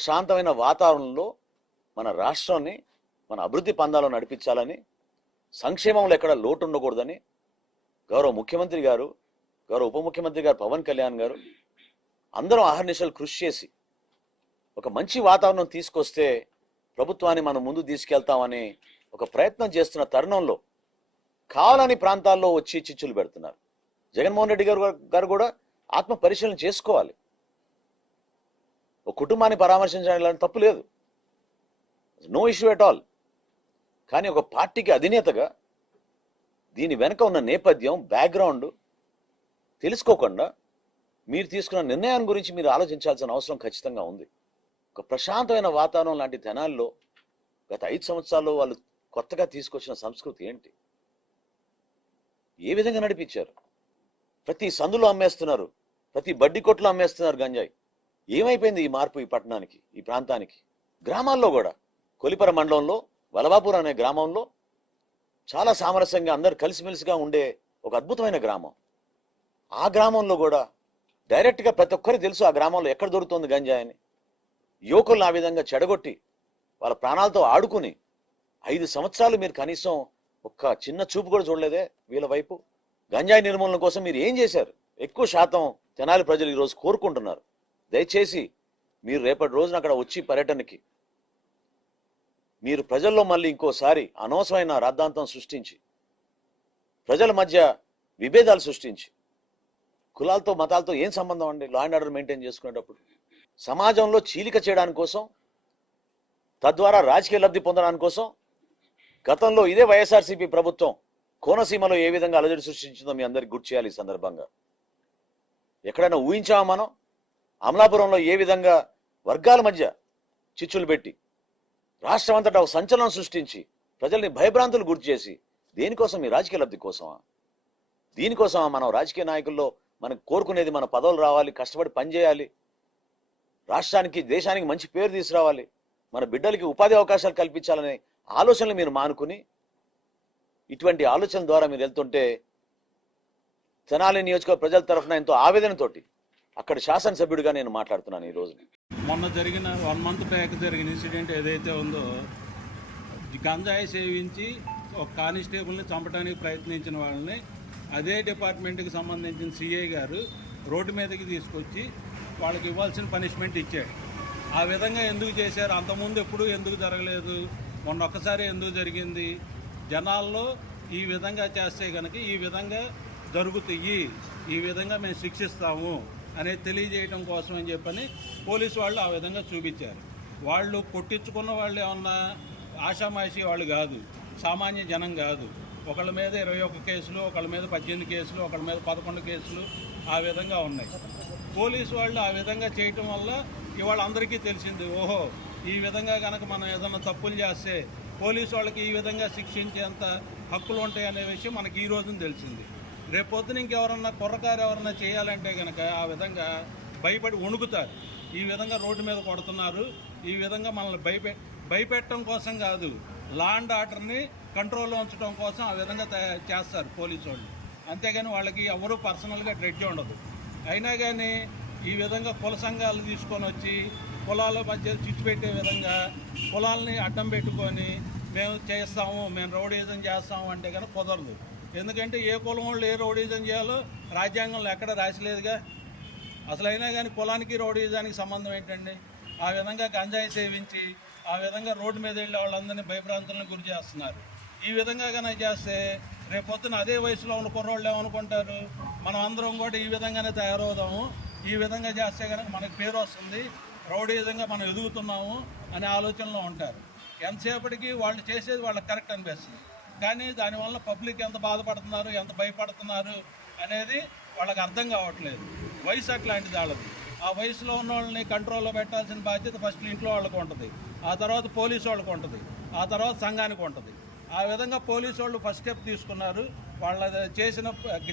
ప్రశాంతమైన వాతావరణంలో మన రాష్ట్రాన్ని మన అభివృద్ధి పందాలో నడిపించాలని, సంక్షేమంలో ఎక్కడ లోటు ఉండకూడదని గౌరవ ముఖ్యమంత్రి గారు, గౌరవ ఉప ముఖ్యమంత్రి గారు పవన్ కళ్యాణ్ గారు అందరం అహర్నిశలు కృషి చేసి ఒక మంచి వాతావరణం తీసుకొస్తే ప్రభుత్వాన్ని మనం ముందు తీసుకెళ్తామని ఒక ప్రయత్నం చేస్తున్న తరుణంలో కావాలని ప్రాంతాల్లో వచ్చి చిచ్చులు పెడుతున్నారు. జగన్మోహన్ రెడ్డి గారు కూడా ఆత్మ పరిశీలన చేసుకోవాలి. ఒక కుటుంబాన్ని పరామర్శించడం తప్పు లేదు, నో ఇష్యూ ఎట్ ఆల్. కానీ ఒక పార్టీకి అధినేతగా దీని వెనక ఉన్న నేపథ్యం, బ్యాక్గ్రౌండ్ తెలుసుకోకుండా మీరు తీసుకున్న నిర్ణయాన్ని గురించి మీరు ఆలోచించాల్సిన అవసరం ఖచ్చితంగా ఉంది. ఒక ప్రశాంతమైన వాతావరణం లాంటి తెనాల్లో గత 5 సంవత్సరాల్లో వాళ్ళు కొత్తగా తీసుకొచ్చిన సంస్కృతి ఏంటి? ఏ విధంగా నడిపించారు? ప్రతి సందులో అమ్మేస్తున్నారు, ప్రతి బడ్డీ కొట్లో అమ్మేస్తున్నారు గంజాయి. ఏమైపోయింది ఈ మార్పు ఈ పట్టణానికి, ఈ ప్రాంతానికి? గ్రామాల్లో కూడా కొలిపర మండలంలో వలవాపూర్ అనే గ్రామంలో చాలా సామరస్యంగా అందరు కలిసిమెలిసిగా ఉండే ఒక అద్భుతమైన గ్రామం. ఆ గ్రామంలో కూడా డైరెక్ట్గా ప్రతి ఒక్కరికి తెలుసు ఆ గ్రామంలో ఎక్కడ దొరుకుతుంది గంజాయి. యువకులను ఆ విధంగా చెడగొట్టి వాళ్ళ ప్రాణాలతో ఆడుకుని 5 సంవత్సరాలు మీరు కనీసం ఒక్క చిన్న చూపు కూడా చూడలేదే వీళ్ళ వైపు. గంజాయి నిర్మూలన కోసం మీరు ఏం చేశారు? ఎక్కువ శాతం తెనాలి ప్రజలు ఈరోజు కోరుకుంటున్నారు. దయచేసి మీరు రేపటి రోజున అక్కడ వచ్చి పర్యటనకి మీరు ప్రజల్లో మళ్ళీ ఇంకోసారి అనవసరమైన రాద్ధాంతం సృష్టించి, ప్రజల మధ్య విభేదాలు సృష్టించి, కులాలతో మతాలతో ఏం సంబంధం అండి? లా అండ్ ఆర్డర్ మెయింటైన్ చేసుకునేటప్పుడు సమాజంలో చీలిక చేయడానికి కోసం, తద్వారా రాజకీయ లబ్ధి పొందడానికి కోసం గతంలో ఇదే వైఎస్ఆర్సీపీ ప్రభుత్వం కోనసీమలో ఏ విధంగా అలజడి సృష్టించిందో మీ అందరికి గుర్తు చేయాలి. ఈ సందర్భంగా ఎక్కడైనా ఊహించామా మనం? అమలాపురంలో ఏ విధంగా వర్గాల మధ్య చిచ్చులు పెట్టి రాష్ట్రం అంతటా ఒక సంచలనం సృష్టించి ప్రజల్ని భయభ్రాంతులు గుర్తు చేసి, దేనికోసం? ఈ రాజకీయ లబ్ధి కోసమా? దీనికోసమా మనం రాజకీయ నాయకుల్లో మనకు కోరుకునేది? మన పదవులు రావాలి, కష్టపడి పనిచేయాలి, రాష్ట్రానికి దేశానికి మంచి పేరు తీసుకురావాలి, మన బిడ్డలకి ఉపాధి అవకాశాలు కల్పించాలనే ఆలోచనలు మీరు మానుకుని ఇటువంటి ఆలోచన ద్వారా మీరు వెళ్తుంటే తెనాలి నియోజకవర్గ ప్రజల తరఫున ఎంతో ఆవేదనతోటి అక్కడ శాసనసభ్యుడిగా నేను మాట్లాడుతున్నాను ఈ రోజు. మొన్న జరిగిన 1 మంత్ బ్యాక్ జరిగిన ఇన్సిడెంట్ ఏదైతే ఉందో, గంజాయి సేవించి ఒక కానిస్టేబుల్ని చంపడానికి ప్రయత్నించిన వాళ్ళని అదే డిపార్ట్మెంట్కి సంబంధించిన సిఐ గారు రోడ్డు మీదకి తీసుకొచ్చి వాళ్ళకి ఇవ్వాల్సిన పనిష్మెంట్ ఇచ్చాడు. ఆ విధంగా ఎందుకు చేశారు? అంతకుముందు ఎప్పుడు ఎందుకు జరగలేదు? మొన్న ఒక్కసారి ఎందుకు జరిగింది? జనాల్లో ఈ విధంగా చేస్తే కనుక ఈ విధంగా జరుగుతాయి, ఈ విధంగా మేము శిక్షిస్తాము అనేది తెలియజేయడం కోసం అని చెప్పని పోలీసు వాళ్ళు ఆ విధంగా చూపించారు. వాళ్ళు కొట్టించుకున్న వాళ్ళు ఏమన్నా ఆషామాషి వాళ్ళు కాదు, సామాన్య జనం కాదు. ఒకళ్ళ మీద 21 కేసులు, ఒకళ్ళ మీద 18 కేసులు, ఒకళ్ళ మీద 11 కేసులు ఆ విధంగా ఉన్నాయి. పోలీసు వాళ్ళు ఆ విధంగా చేయటం వల్ల ఇవాళ అందరికీ తెలిసింది, ఓహో ఈ విధంగా కనుక మనం ఏదైనా తప్పులు చేస్తే పోలీసు వాళ్ళకి ఈ విధంగా శిక్షించేంత హక్కులు ఉంటాయనే విషయం మనకి ఈ రోజున తెలిసింది. రేపొద్దున ఇంకెవరన్నా కుర్రకారు ఎవరన్నా చేయాలంటే కనుక ఆ విధంగా భయపడి వణుకుతారు. ఈ విధంగా రోడ్డు మీద కొడుతున్నారు, ఈ విధంగా మనల్ని భయపెట్టడం కోసం కాదు, లా అండ్ ఆర్డర్ని కంట్రోల్లో ఉంచడం కోసం ఆ విధంగా చేస్తారు పోలీసు వాళ్ళు. అంతేగాని వాళ్ళకి ఎవరు పర్సనల్గా గ్రెడ్జ్ ఉండదు. అయినా కానీ ఈ విధంగా కుల సంఘాలు తీసుకొని వచ్చి కులాల మధ్య చిచ్చు పెట్టే విధంగా కులాలని అడ్డం పెట్టుకొని మేము చేస్తాము, మేము రౌడీజం చేస్తాము అంటే కనుక కుదరదు. ఎందుకంటే ఏ కులం వాళ్ళు ఏ రౌడీజం చేయాలో రాజ్యాంగంలో ఎక్కడ రాసిలేదుగా. అసలైనా కానీ కులానికి రౌడీజానికి సంబంధం ఏంటండి? ఆ విధంగా గంజాయి సేవించి ఆ విధంగా రోడ్డు మీద వెళ్ళే వాళ్ళందరినీ భయభ్రాంతులను గురి చేస్తున్నారు. ఈ విధంగా కనుక చేస్తే రేపొద్దున అదే వయసులో ఉన్న కుర్రోళ్ళు ఏమనుకుంటారు, మనం అందరం కూడా ఈ విధంగానే తయారవుదాము, ఈ విధంగా చేస్తే కనుక మనకు పేరు వస్తుంది, రౌడీజంగా మనం ఎదుగుతున్నాము అనే ఆలోచనలో ఉంటారు. ఎంతసేపటికి వాళ్ళు చేసేది వాళ్ళకి కరెక్ట్ అనిపిస్తుంది, కానీ దానివల్ల పబ్లిక్ ఎంత బాధపడుతున్నారు, ఎంత భయపడుతున్నారు అనేది వాళ్ళకి అర్థం కావట్లేదు. వయసు అట్లాంటిది వాళ్ళది. ఆ వయసులో ఉన్న వాళ్ళని కంట్రోల్లో పెట్టాల్సిన బాధ్యత ఫస్ట్ ఇంట్లో వాళ్ళకు ఉంటుంది, ఆ తర్వాత పోలీసు వాళ్ళకు ఉంటుంది, ఆ తర్వాత సంఘానికి ఉంటుంది. ఆ విధంగా పోలీసు వాళ్ళు ఫస్ట్ స్టెప్ తీసుకున్నారు. వాళ్ళ చేసిన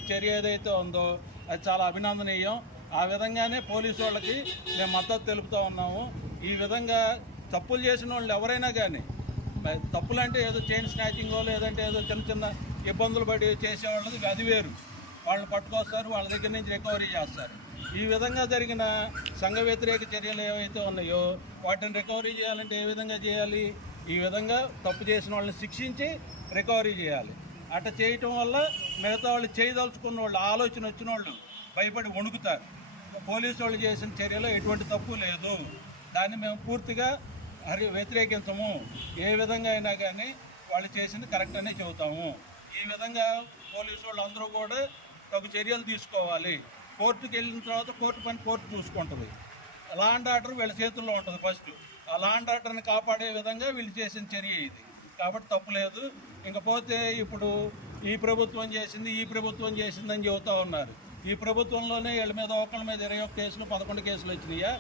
చర్య ఏదైతే ఉందో అది చాలా అభినందనీయం. ఆ విధంగానే పోలీసు వాళ్ళకి మేము మద్దతు తెలుపుతూ ఉన్నాము. ఈ విధంగా తప్పులు చేసిన వాళ్ళు ఎవరైనా కానీ, తప్పులు అంటే ఏదో చైన్ స్నాచింగో లేదంటే ఏదో చిన్న చిన్న ఇబ్బందులు పడి చేసేవాళ్ళది అది వేరు. వాళ్ళని పట్టుకొస్తారు, వాళ్ళ దగ్గర నుంచి రికవరీ చేస్తారు. ఈ విధంగా జరిగిన సంఘ వ్యతిరేక చర్యలు ఏవైతే ఉన్నాయో వాటిని రికవరీ చేయాలంటే ఏ విధంగా చేయాలి? ఈ విధంగా తప్పు చేసిన వాళ్ళని శిక్షించి రికవరీ చేయాలి. అట్లా చేయటం వల్ల మిగతా వాళ్ళు చేయదలుచుకున్న వాళ్ళు, ఆలోచన వచ్చిన వాళ్ళు భయపడి వణుకుతారు. పోలీసు వాళ్ళు చేసిన చర్యలో ఎటువంటి తప్పు లేదు, దాన్ని మేము పూర్తిగా వ్యతిరేకించము. ఏ విధంగా అయినా కానీ వాళ్ళు చేసింది కరెక్ట్ అనే చెబుతాము. ఈ విధంగా పోలీసు వాళ్ళు అందరూ కూడా తగు చర్యలు తీసుకోవాలి. కోర్టుకు వెళ్ళిన తర్వాత కోర్టు పని కోర్టు చూసుకుంటుంది. లా అండ్ ఆర్డర్ వీళ్ళ చేతుల్లో ఉంటుంది. ఫస్ట్ ఆ లా అండ్ ఆర్డర్ని కాపాడే విధంగా వీళ్ళు చేసిన చర్య ఇది. కాబట్టి తప్పులేదు. ఇంకపోతే ఇప్పుడు ఈ ప్రభుత్వం చేసింది, ఈ ప్రభుత్వం చేసిందని చెబుతూ ఉన్నారు. ఈ ప్రభుత్వంలోనే వీళ్ళ మీద ఒకళ్ళ మీద 21 కేసులు 11 కేసులు వచ్చినాయా?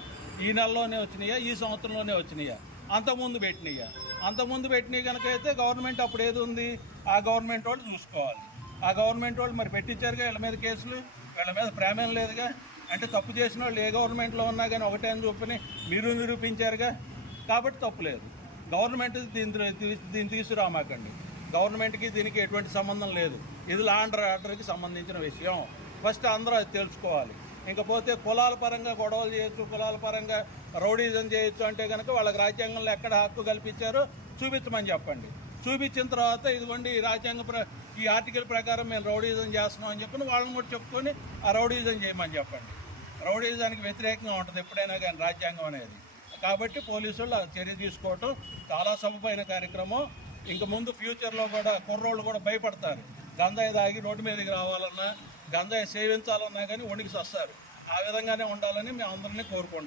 ఈ నెలలోనే వచ్చినాయా? ఈ సంవత్సరంలోనే వచ్చినాయా? అంతకుముందు పెట్టినాయి కనుక అయితే గవర్నమెంట్ అప్పుడు ఏది ఉంది, ఆ గవర్నమెంట్ వాళ్ళు చూసుకోవాలి. ఆ గవర్నమెంట్ వాళ్ళు మరి పెట్టించారుగా వీళ్ళ మీద కేసులు. వీళ్ళ మీద ప్రేమేం లేదుగా. అంటే తప్పు చేసిన వాళ్ళు ఏ గవర్నమెంట్లో ఉన్నా కానీ ఒకటే అని చూపని మీరు నిరూపించారుగా. కాబట్టి తప్పులేదు. గవర్నమెంట్ దీన్ని తీసుకురామాకండి. గవర్నమెంట్కి దీనికి ఎటువంటి సంబంధం లేదు. ఇది లా అండ్ ఆర్డర్కి సంబంధించిన విషయం. ఫస్ట్ అందరూ అది తెలుసుకోవాలి. ఇంకపోతే కులాల పరంగా గొడవలు చేయొచ్చు, కులాల పరంగా రౌడీజం చేయొచ్చు అంటే కనుక వాళ్ళకి రాజ్యాంగంలో ఎక్కడ హక్కు కల్పించారో చూపించమని చెప్పండి. చూపించిన తర్వాత ఇదిగోండి ఈ ఆర్టికల్ ప్రకారం మేము రౌడీజం చేస్తున్నాం అని చెప్పి వాళ్ళని కూడా చెప్పుకొని ఆ రౌడీజం చేయమని చెప్పండి. రౌడీజానికి వ్యతిరేకంగా ఉంటుంది ఎప్పుడైనా కానీ రాజ్యాంగం అనేది. కాబట్టి పోలీసులు ఆ చర్య తీసుకోవటం చాలా సబబైన కార్యక్రమం. ఇంక ముందు ఫ్యూచర్లో కూడా కుర్రోళ్ళు కూడా భయపడతారు. గంజాయి తాగి రోడ్డు మీదకి రావాలన్నా, గంజాయి సేవించాలన్నా కానీ వణికి వస్తారు. ఆ విధంగానే ఉండాలని మేము అందరినీ కోరుకుంటాం.